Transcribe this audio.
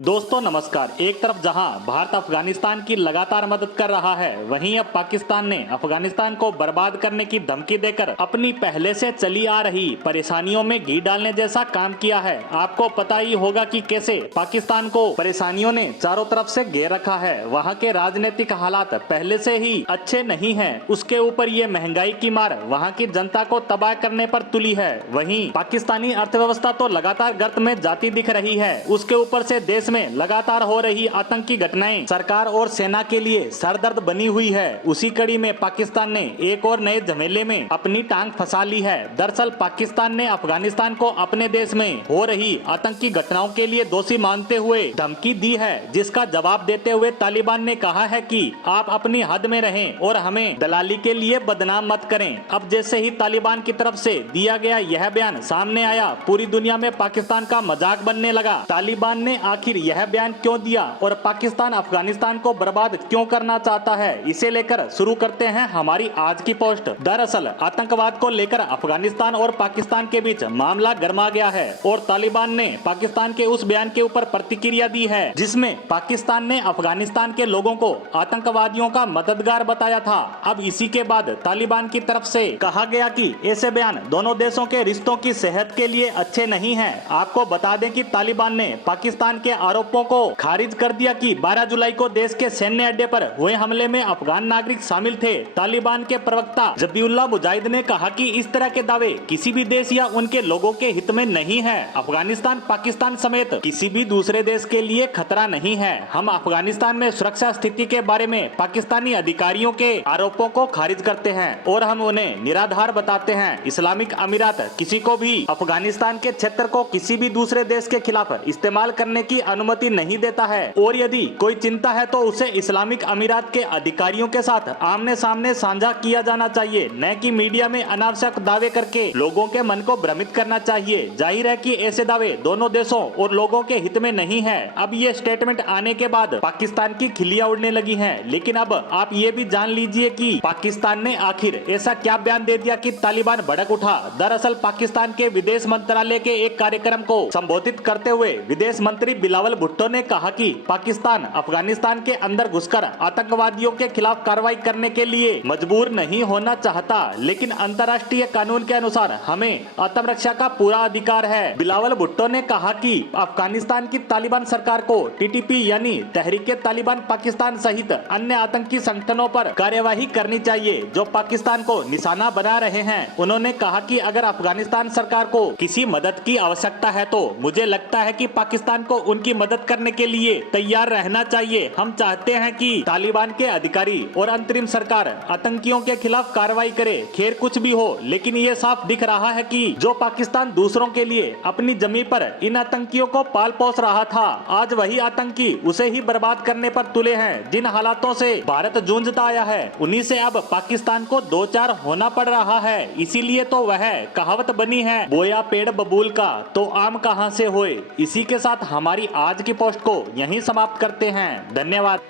दोस्तों नमस्कार। एक तरफ जहां भारत अफगानिस्तान की लगातार मदद कर रहा है, वहीं अब पाकिस्तान ने अफगानिस्तान को बर्बाद करने की धमकी देकर अपनी पहले से चली आ रही परेशानियों में घी डालने जैसा काम किया है। आपको पता ही होगा कि कैसे पाकिस्तान को परेशानियों ने चारों तरफ से घेर रखा है। वहां के राजनीतिक हालात पहले से ही अच्छे नहीं है, उसके ऊपर ये महंगाई की मार वहां की जनता को तबाह करने पर तुली है। वहीं पाकिस्तानी अर्थव्यवस्था तो लगातार गर्त में जाती दिख रही है, उसके ऊपर से देश में लगातार हो रही आतंकी घटनाएं सरकार और सेना के लिए सरदर्द बनी हुई है। उसी कड़ी में पाकिस्तान ने एक और नए झमेले में अपनी टांग फंसा ली है। दरअसल पाकिस्तान ने अफगानिस्तान को अपने देश में हो रही आतंकी घटनाओं के लिए दोषी मानते हुए धमकी दी है, जिसका जवाब देते हुए तालिबान ने कहा है कि आप अपनी हद में रहें और हमें दलाली के लिए बदनाम मत करें। अब जैसे ही तालिबान की तरफ से दिया गया यह बयान सामने आया, पूरी दुनिया में पाकिस्तान का मजाक बनने लगा। तालिबान ने आखिर यह बयान क्यों दिया और पाकिस्तान अफगानिस्तान को बर्बाद क्यों करना चाहता है, इसे लेकर शुरू करते हैं हमारी आज की पोस्ट। दरअसल आतंकवाद को लेकर अफगानिस्तान और पाकिस्तान के बीच मामला गर्मा गया है और तालिबान ने पाकिस्तान के उस बयान के ऊपर प्रतिक्रिया दी है, जिसमें पाकिस्तान ने अफगानिस्तान के लोगों को आतंकवादियों का मददगार बताया था। अब इसी के बाद तालिबान की तरफ से कहा गया कि ऐसे बयान दोनों देशों के रिश्तों की सेहत के लिए अच्छे नहीं है। आपको बता दें कि तालिबान ने पाकिस्तान के आरोपों को खारिज कर दिया कि 12 जुलाई को देश के सैन्य अड्डे पर हुए हमले में अफगान नागरिक शामिल थे। तालिबान के प्रवक्ता जबीउल्लाह मुजाहिद ने कहा कि इस तरह के दावे किसी भी देश या उनके लोगों के हित में नहीं है। अफगानिस्तान पाकिस्तान समेत किसी भी दूसरे देश के लिए खतरा नहीं है। हम अफगानिस्तान में सुरक्षा स्थिति के बारे में पाकिस्तानी अधिकारियों के आरोपों को खारिज करते हैं और हम उन्हें निराधार बताते हैं। इस्लामिक अमीरात किसी को भी अफगानिस्तान के क्षेत्र को किसी भी दूसरे देश के खिलाफ इस्तेमाल करने की अनुमति नहीं देता है और यदि कोई चिंता है तो उसे इस्लामिक अमीरात के अधिकारियों के साथ आमने सामने साझा किया जाना चाहिए, न कि मीडिया में अनावश्यक दावे करके लोगों के मन को भ्रमित करना चाहिए। जाहिर है कि ऐसे दावे दोनों देशों और लोगों के हित में नहीं है। अब ये स्टेटमेंट आने के बाद पाकिस्तान की खिल्लियां उड़ने लगी हैं, लेकिन अब आप ये भी जान लीजिए कि पाकिस्तान ने आखिर ऐसा क्या बयान दे दिया कि तालिबान भड़क उठा। दरअसल पाकिस्तान के विदेश मंत्रालय के एक कार्यक्रम को संबोधित करते हुए विदेश मंत्री बिलावल भुट्टो ने कहा कि पाकिस्तान अफगानिस्तान के अंदर घुसकर आतंकवादियों के खिलाफ कार्रवाई करने के लिए मजबूर नहीं होना चाहता, लेकिन अंतर्राष्ट्रीय कानून के अनुसार हमें आत्मरक्षा का पूरा अधिकार है। बिलावल भुट्टो ने कहा कि अफगानिस्तान की तालिबान सरकार को टीटीपी यानी तहरीके तालिबान पाकिस्तान सहित अन्य आतंकी संगठनों पर कार्यवाही करनी चाहिए जो पाकिस्तान को निशाना बना रहे हैं। उन्होंने कहा कि अगर अफगानिस्तान सरकार को किसी मदद की आवश्यकता है तो मुझे लगता है कि पाकिस्तान को उनकी मदद करने के लिए तैयार रहना चाहिए। हम चाहते हैं कि तालिबान के अधिकारी और अंतरिम सरकार आतंकियों के खिलाफ कार्रवाई करे। खैर कुछ भी हो, लेकिन ये साफ दिख रहा है कि जो पाकिस्तान दूसरों के लिए अपनी जमीन पर इन आतंकियों को पाल पोस रहा था, आज वही आतंकी उसे ही बर्बाद करने पर तुले हैं। जिन हालातों से भारत जूझता आया है, उन्हीं से अब पाकिस्तान को दो चार होना पड़ रहा है। इसीलिए तो वह कहावत बनी है, बोया पेड़ बबूल का तो आम कहां से होए। इसी के साथ हमारी आज की पोस्ट को यहीं समाप्त करते हैं। धन्यवाद।